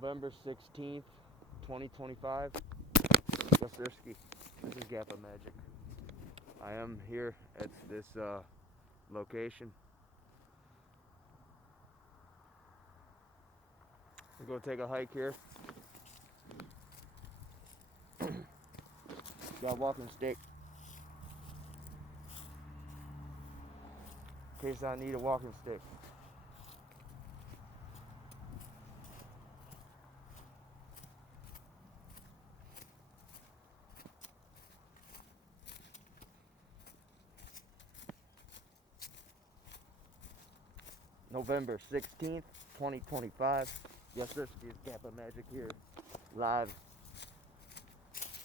November 16th, 2025. Yosirski. This is GappaMagix. I am here at this location. We're going to take a hike here. Got a walking stick. In case I need a walking stick. November 16th, 2025. Yes, sir, it's GappaMagix here, live.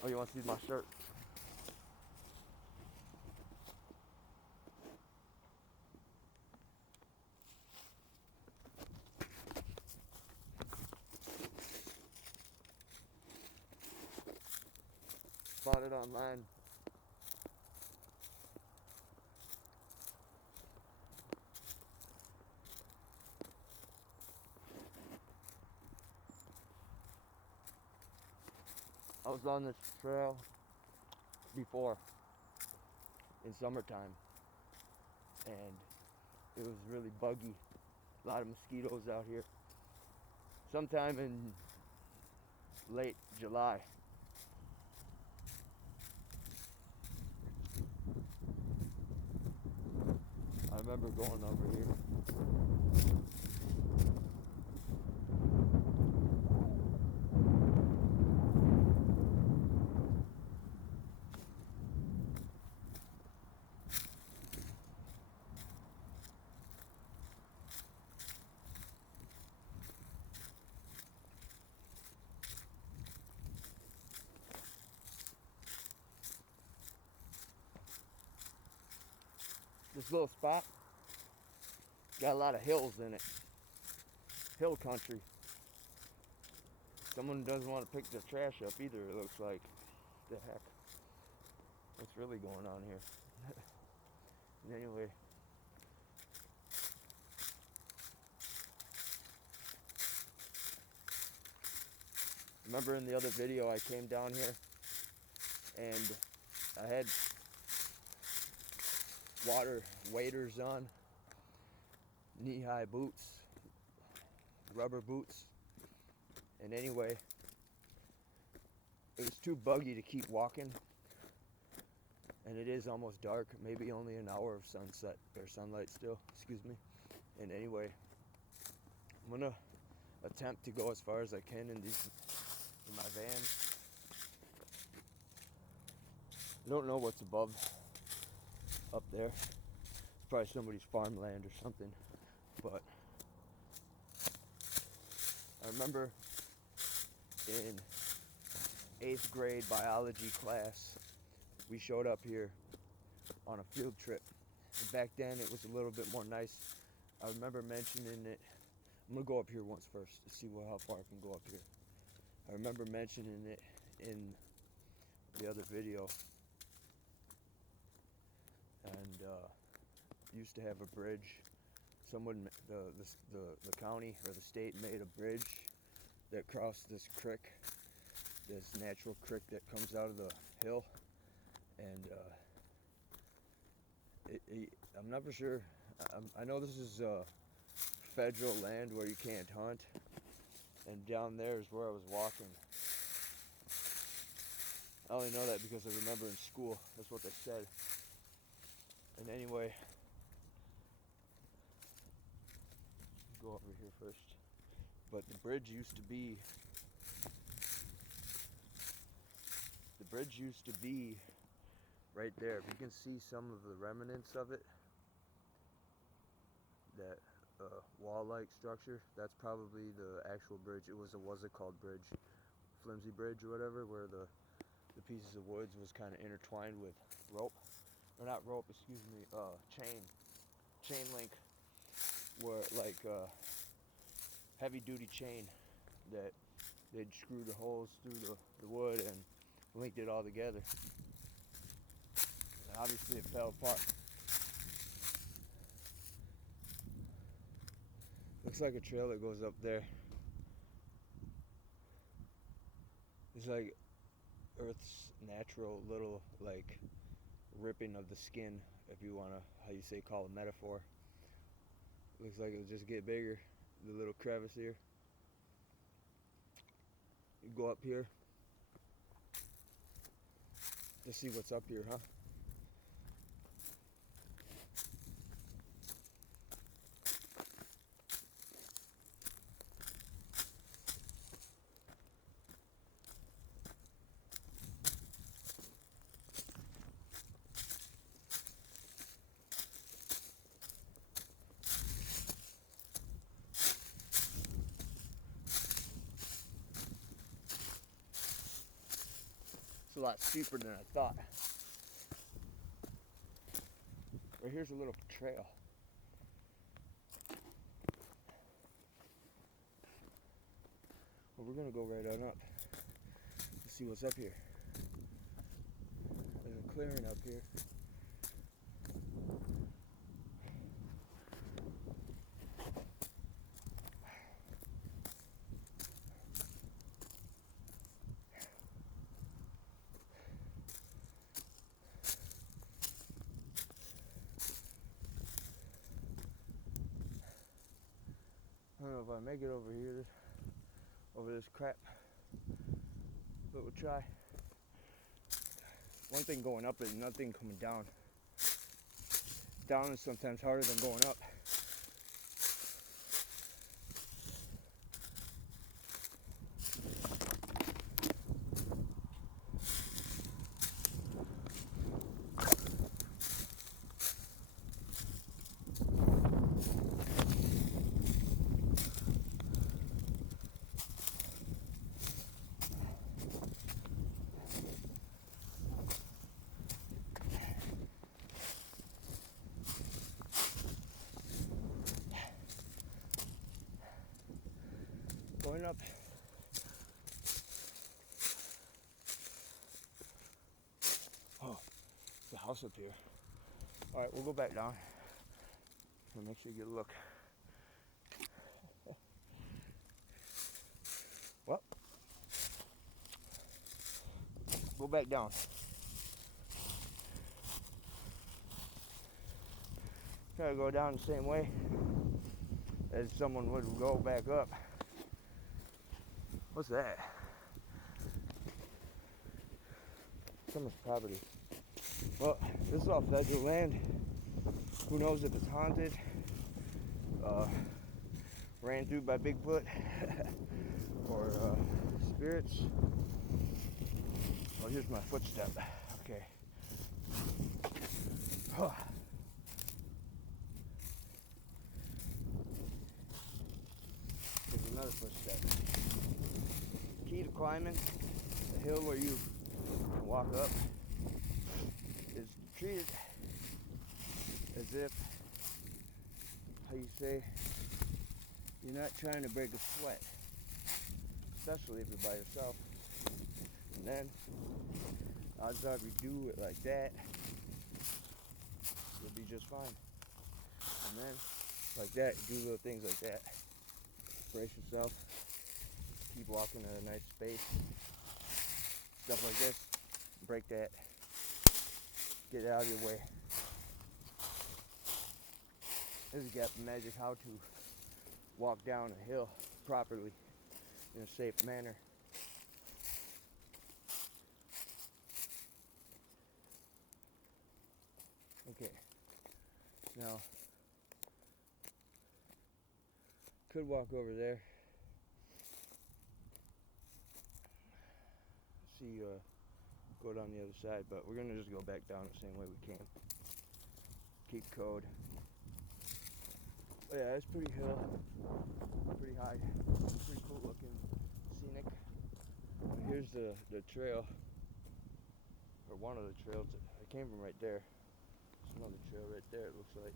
Oh, you want to see my shirt? Bought it online. I was on this trail before in summertime, and it was really buggy. A lot of mosquitoes out here. Sometime in late July. I remember going over here. This little spot got a lot of hills in it. Hill country. Someone doesn't want to pick their trash up either, it looks like. The heck? What's really going on here? Anyway. Remember in the other video I came down here and I had water waders on, knee-high boots, rubber boots, and anyway, it was too buggy to keep walking, and it is almost dark, maybe only an hour of sunset, or sunlight still, excuse me, and anyway, I'm gonna attempt to go as far as I can in my van. I don't know what's above up there. It's probably somebody's farmland or something, but I remember in 8th grade biology class we showed up here on a field trip, and back then it was a little bit more nice. I remember mentioning it. I'm gonna go up here once first to see how far I can go up here. I remember mentioning it in the other video, and used to have a bridge. Someone, the county or the state made a bridge that crossed this creek, this natural creek that comes out of the hill, and I'm not for sure. I know this is federal land where you can't hunt, and down there is where I was walking. I only know that because I remember in school that's what they said. And anyway, go over here first. But the bridge used to be right there. If you can see some of the remnants of it, that wall-like structure, that's probably the actual bridge. It was a called bridge, flimsy bridge or whatever, where the pieces of woods was kind of intertwined with rope, or not rope, excuse me, chain link, where like heavy duty chain that they'd screw the holes through the wood and linked it all together. And obviously it fell apart. Looks like a trail that goes up there. It's like Earth's natural little like ripping of the skin, if you wanna, how you say, call a metaphor. Looks like it'll just get bigger. The little crevice here. You go up here. Just see what's up here, huh? It's a lot steeper than I thought. Right here's a little trail. Well, we're gonna go right on up to see what's up here. There's a clearing up here. I don't know if I make it over here, over this crap, but we'll try. One thing going up is nothing coming down. Down is sometimes harder than going up. Going up. Oh, there's a house up here. All right, we'll go back down and make sure you get a look. Well, go back down. Try to go down the same way as someone would go back up. What's that? Someone's property. Well, this is all federal land. Who knows if it's haunted, ran through by Bigfoot, or spirits. Oh, here's my footstep. Okay. Here's another footstep. Key to climbing a hill where you can walk up is treated as if, how you say, you're not trying to break a sweat, especially if you're by yourself. And then, odds are if you do it like that, you'll be just fine. And then, like that, do little things like that. Brace yourself. Keep walking at a nice space. Stuff like this. Break that. Get it out of your way. This is GappaMagix, how to walk down a hill properly in a safe manner. Okay. Now, could walk over there. See, go down the other side, but we're gonna just go back down the same way we came. Keep code. But yeah, it's pretty hill, pretty high, pretty cool looking, scenic. And here's the trail, or one of the trails. I came from right there. There's another trail right there, it looks like.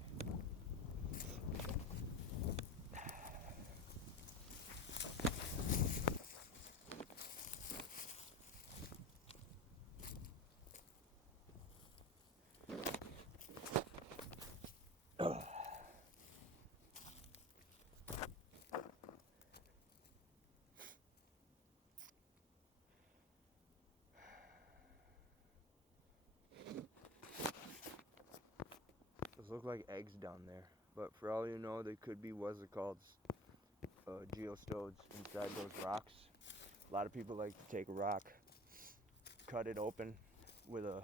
look like eggs down there. But for all you know, they could be what's it called, geostodes inside those rocks. A lot of people like to take a rock, cut it open with a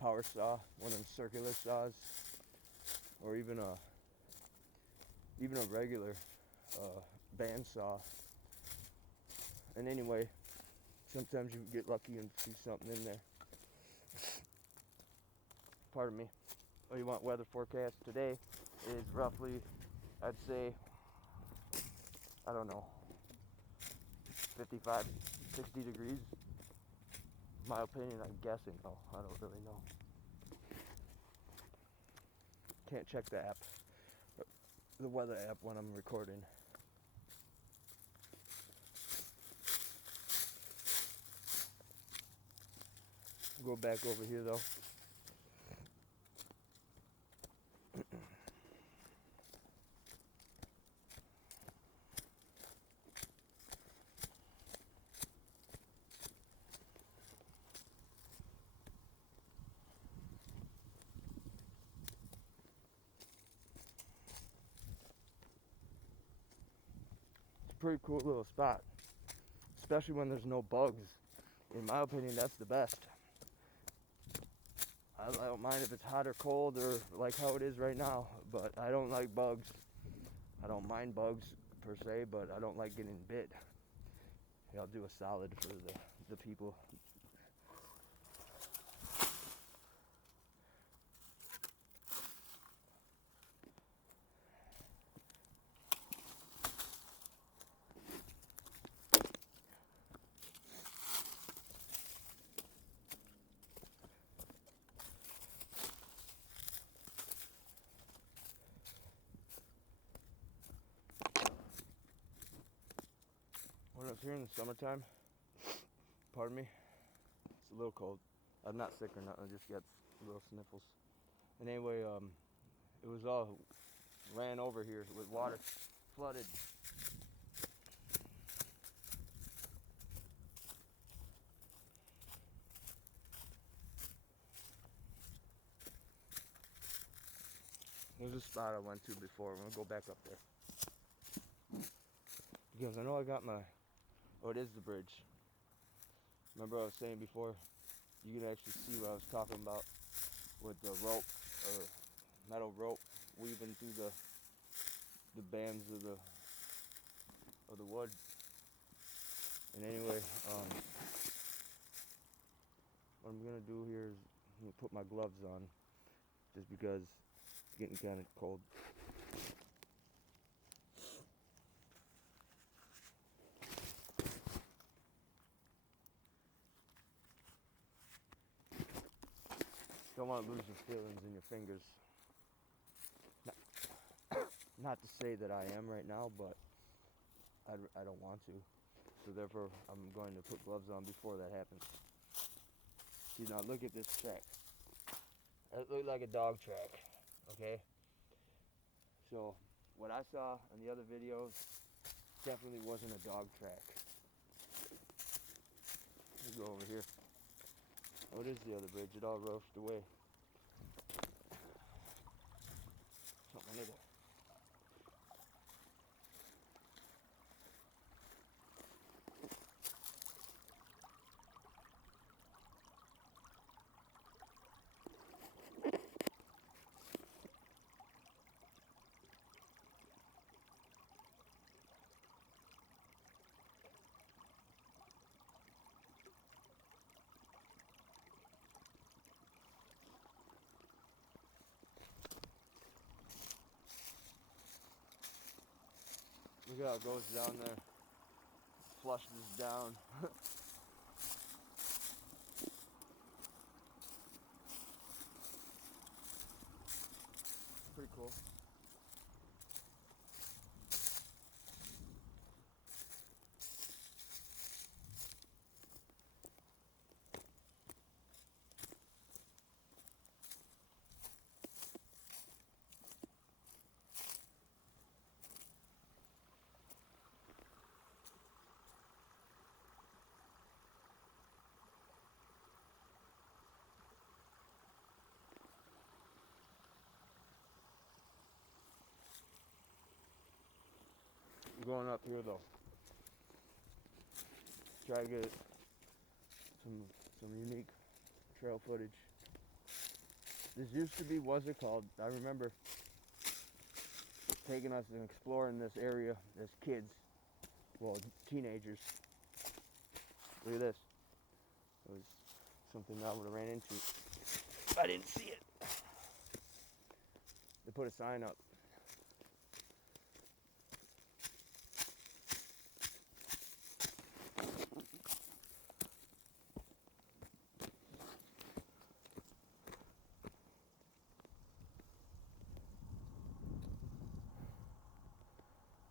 power saw, one of them circular saws, or even a regular bandsaw. And anyway, sometimes you get lucky and see something in there. Pardon me. Oh, you want weather forecast? Today is roughly, I'd say, I don't know, 55, 60 degrees. My opinion, I'm guessing though. I don't really know. Can't check the app, the weather app, when I'm recording. Go back over here though. It's a pretty cool little spot, especially when there's no bugs. In my opinion, that's the best. I don't mind if it's hot or cold or like how it is right now, but I don't like bugs. I don't mind bugs per se, but I don't like getting bit. I'll do a solid for the people. When it's here in the summertime, pardon me, it's a little cold. I'm not sick or nothing, I just got little sniffles. And anyway, it was all ran over here with water, flooded. There's a spot I went to before. I'm gonna go back up there because I know I got my. Oh, it is the bridge. Remember I was saying before, you can actually see what I was talking about with the rope or metal rope weaving through the bands of the wood. And anyway, what I'm gonna do here is I'm gonna put my gloves on, just because it's getting kind of cold. Don't want to lose your feelings in your fingers. Not to say that I am right now, but I don't want to. So therefore, I'm going to put gloves on before that happens. See, now look at this track. It looked like a dog track, okay? So what I saw in the other videos definitely wasn't a dog track. Let's go over here. Oh, it is the other bridge. It all roughed away. Something under there. Look how it goes down there. Flushes down. Pretty cool. going up here though. Try to get some unique trail footage. This used to be, what's it called? I remember taking us and exploring this area as kids, well, teenagers. Look at this. It was something I would have ran into if I didn't see it. They put a sign up.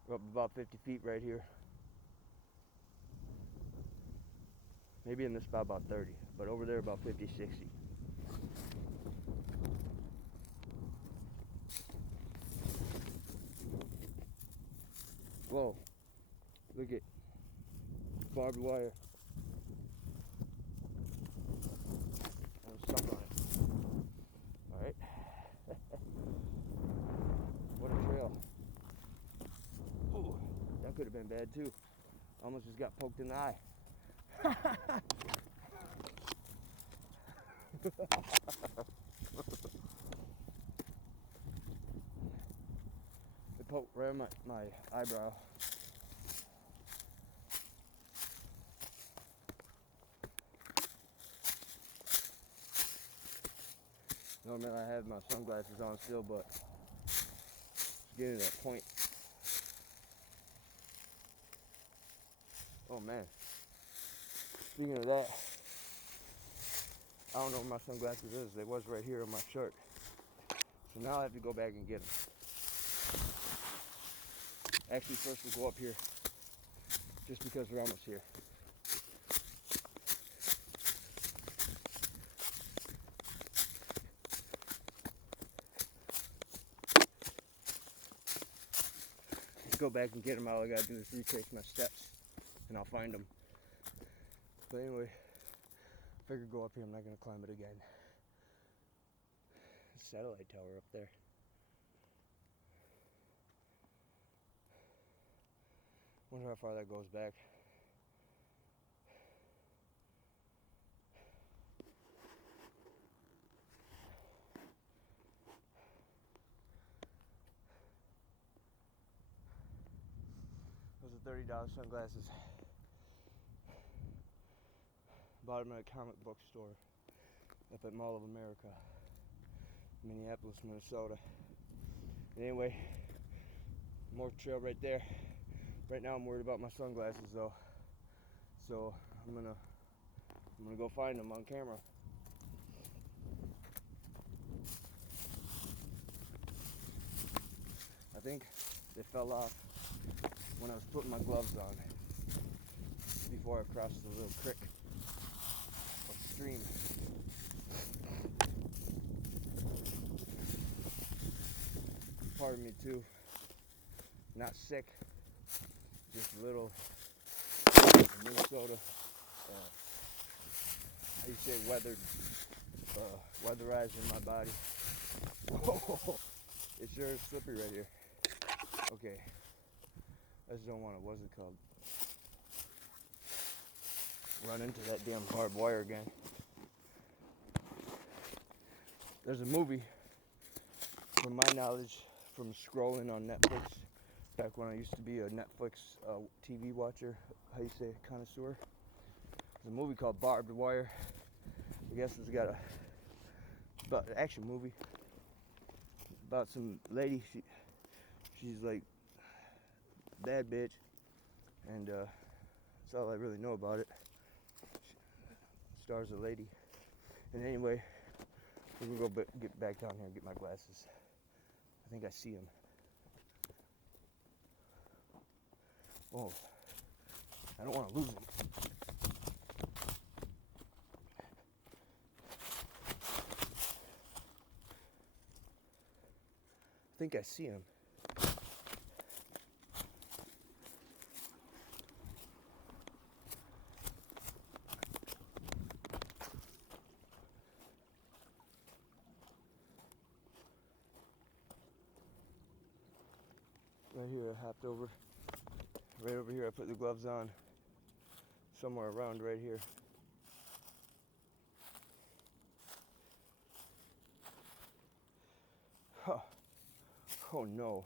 We're up about 50 feet right here. Maybe in this spot about 30, but over there about 50, 60. Whoa, look at barbed wire. I'm stuck on it. All right. What a trail. Ooh, that could have been bad too. Almost just got poked in the eye. It poked right on my eyebrow. Normally I have my sunglasses on still, but it's getting to that point. Oh man. Speaking of that, I don't know where my sunglasses is. They was right here on my shirt. So now I have to go back and get them. Actually, first we'll go up here, just because we're almost here. Let's go back and get them. All I gotta do is retrace my steps, and I'll find them. But anyway, I figured go up here. I'm not gonna climb it again. Satellite tower up there. Wonder how far that goes back. Those are $30 sunglasses. Bought them at a comic book store up at Mall of America, Minneapolis, Minnesota. Anyway, more trail right there. Right now I'm worried about my sunglasses though, so I'm gonna go find them on camera. I think they fell off when I was putting my gloves on before I crossed the little creek or stream. Pardon me too, not sick, just a little Minnesota, how you say weatherizing my body. Whoa, it sure is slippery right here. Okay, I just don't want to, what's it called? Run into that damn barbed wire again. There's a movie, from my knowledge, from scrolling on Netflix, back when I used to be a Netflix TV watcher, how you say, connoisseur. There's a movie called Barbed Wire. I guess it's got about an action movie about some lady. She's like bad bitch, and that's all I really know about it. Stars a lady. And anyway, we're gonna go get back down here and get my glasses. I think I see him. Oh, I don't want to lose him. I think I see him. Right here, I hopped over. Right over here, I put the gloves on. Somewhere around right here. Huh. Oh no.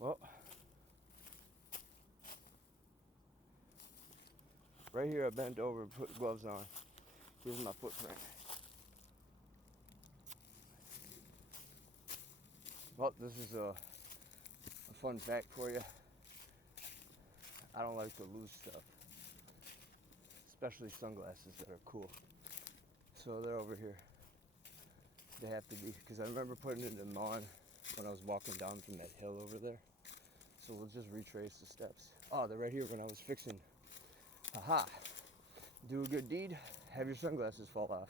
Well, right here I bent over and put gloves on. Here's my footprint. Well, this is a fun fact for you. I don't like to lose stuff, especially sunglasses that are cool. So they're over here. They have to be, because I remember putting them on when I was walking down from that hill over there. So we'll just retrace the steps. Oh, they're right here when I was fixing. Haha. Do a good deed, have your sunglasses fall off.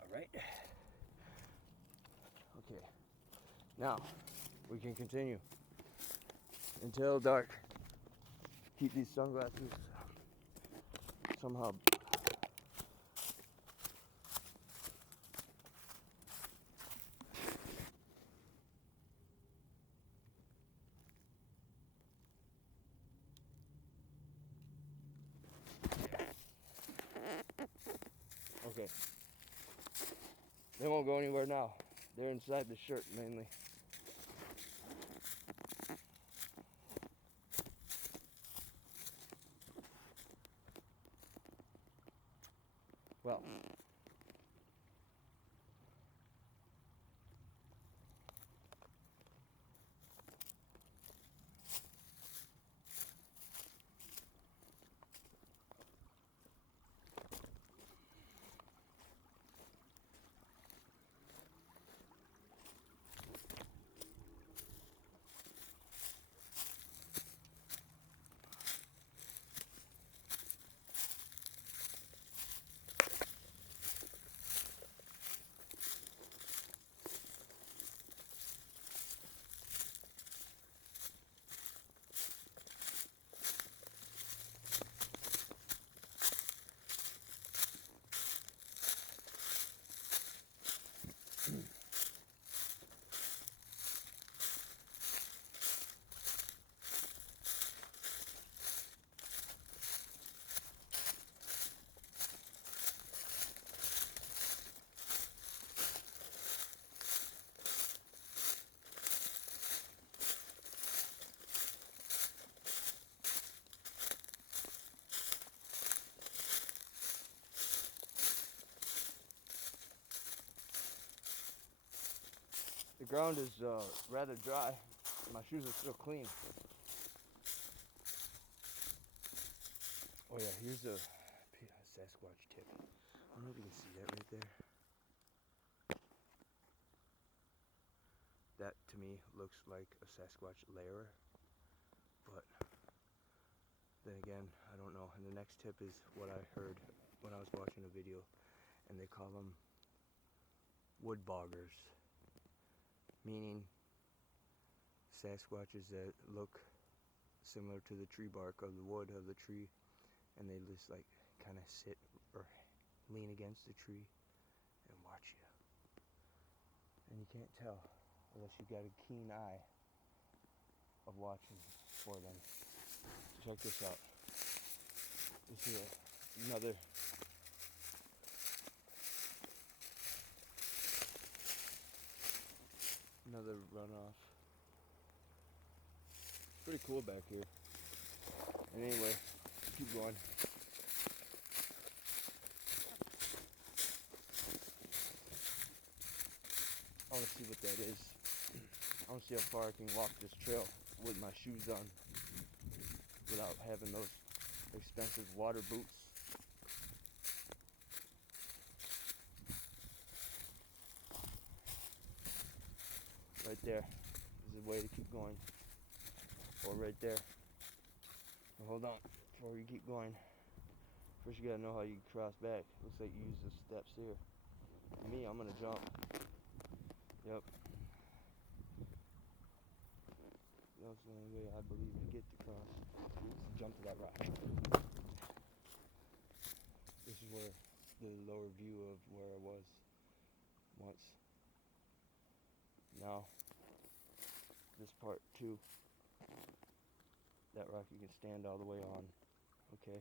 All right. Okay. Now, we can continue until dark. Keep these sunglasses somehow. Okay. They won't go anywhere now. They're inside the shirt mainly. Well, the ground is rather dry. My shoes are still clean. Oh yeah, here's a Sasquatch tip. I don't know if you can see that right there. That to me looks like a Sasquatch lair, but then again, I don't know. And the next tip is what I heard when I was watching a video, and they call them wood boggers, meaning Sasquatches that look similar to the tree bark of the wood of the tree, and they just like kind of sit or lean against the tree and watch you. And you can't tell unless you got a keen eye of watching for them. Check this out. This is another runoff. Pretty cool back here. And anyway, keep going. I want to see what that is. I want to see how far I can walk this trail with my shoes on without having those expensive water boots. Right there is a way to keep going. Or right there. Well, hold on, before you keep going. First you gotta know how you cross back. Looks like you use the steps here. Me, I'm gonna jump. Yep. That's the only way I believe to get to cross. Jump to that rock. This is where the lower view of where I was once. Now, this part too. That rock you can stand all the way on. Okay.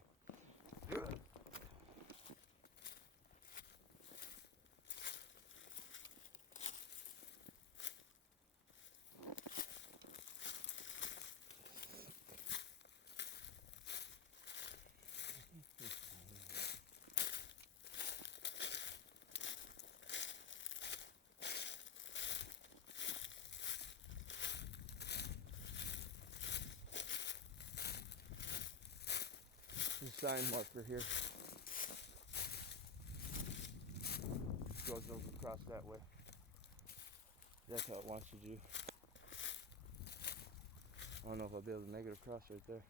The sign marker here goes over across that way. That's how it wants you to do. I don't know if I'll be able to make it across right there.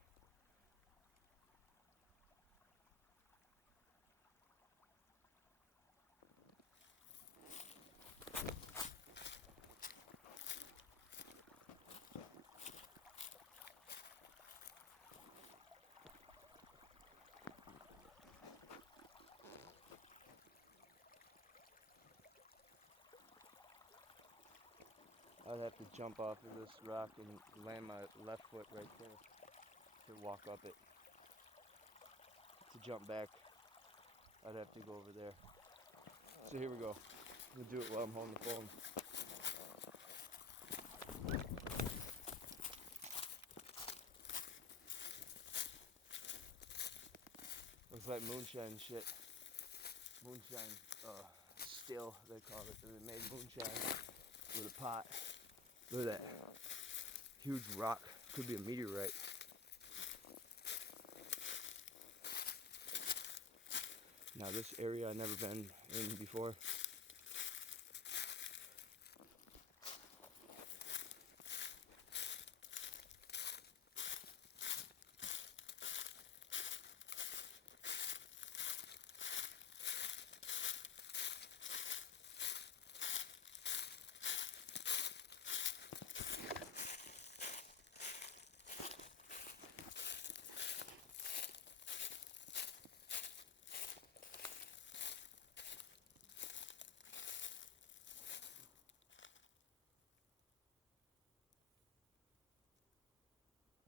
I'd have to jump off of this rock and land my left foot right there to walk up it. To jump back, I'd have to go over there. So here we go. We'll do it while I'm holding the phone. Looks like moonshine shit. Moonshine still, they call it. They made moonshine with a pot. Look at that huge rock. Could be a meteorite. Now this area I've never been in before.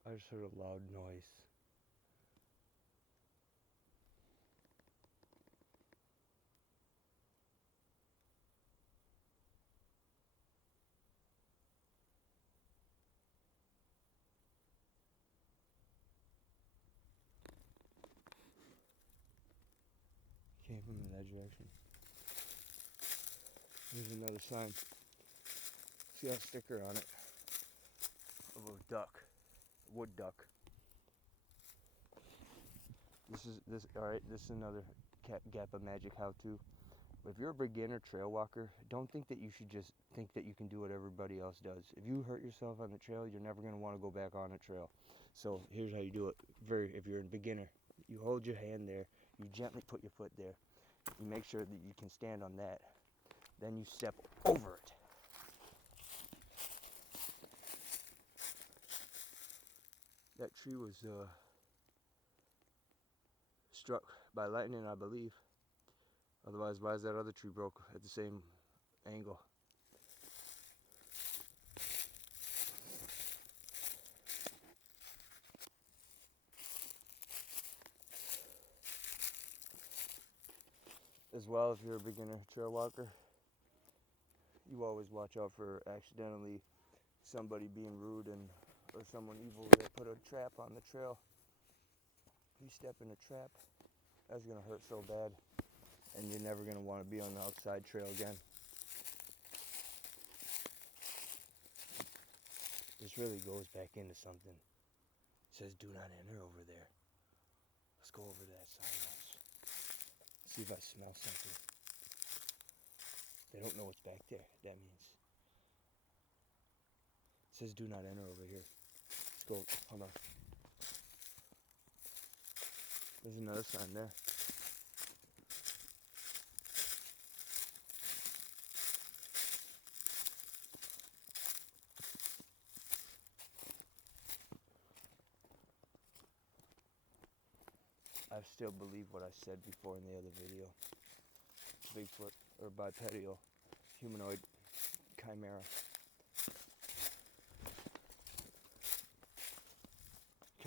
I just heard a loud noise. Came from that direction. Here's another sign. See that sticker on it? Of a duck. Wood duck. This is another GappaMagix how-to. If you're a beginner trail walker, don't think that you should just think that you can do what everybody else does. If you hurt yourself on the trail, you're never going to want to go back on a trail. So here's how you do it. If you're a beginner, you hold your hand there, you gently put your foot there, you make sure that you can stand on that, then you step over it. That tree was struck by lightning, I believe. Otherwise, why is that other tree broke at the same angle? As well, if you're a beginner trail walker, you always watch out for accidentally somebody being rude or someone evil that put a trap on the trail. If you step in a trap, that's gonna hurt so bad, and you're never gonna want to be on the outside trail again. This really goes back into something. It says do not enter over there. Let's go over to that sign house. See if I smell something. They don't know what's back there. That means it says do not enter over here. Let's go. Hold on. There's another sign there. I still believe what I said before in the other video. Bigfoot or bipedal humanoid chimera.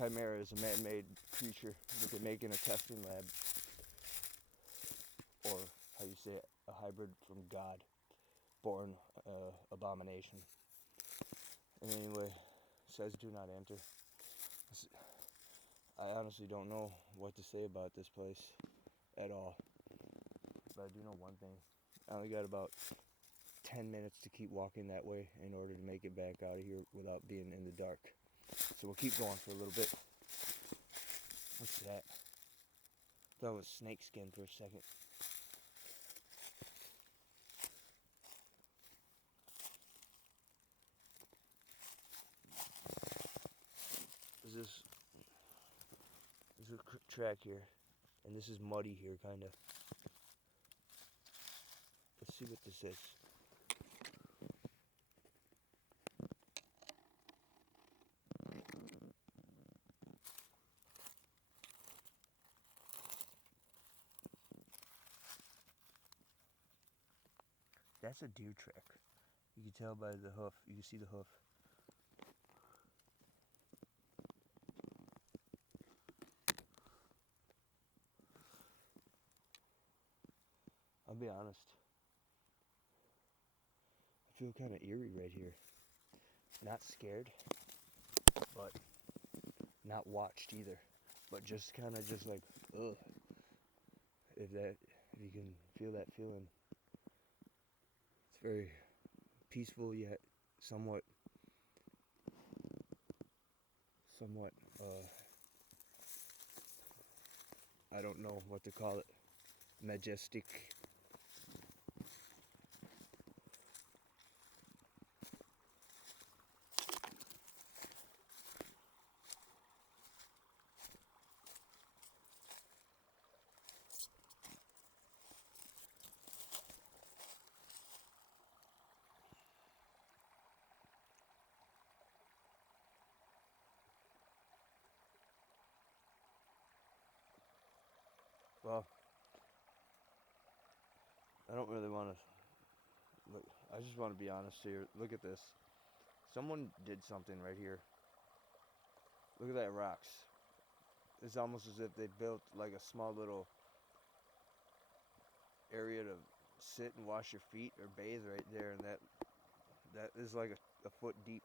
chimera is a man-made creature that they make in a testing lab, or how you say it, a hybrid from God, born abomination. And anyway, it says do not enter. I honestly don't know what to say about this place at all, but I do know one thing. I only got about 10 minutes to keep walking that way in order to make it back out of here without being in the dark. So we'll keep going for a little bit. What's that? That was snake skin for a second. There's a track here, and this is muddy here, kind of. Let's see what this is. That's a deer track. You can tell by the hoof. You can see the hoof. I'll be honest. I feel kind of eerie right here. Not scared, but not watched either. But just kind of just like, ugh. If you can feel that feeling. It's very peaceful yet somewhat, I don't know what to call it, majestic. Well, I don't really want to look. I just want to be honest here. Look at this. Someone did something right here. Look at that rocks. It's almost as if they built like a small little area to sit and wash your feet or bathe right there, and that is like a foot deep.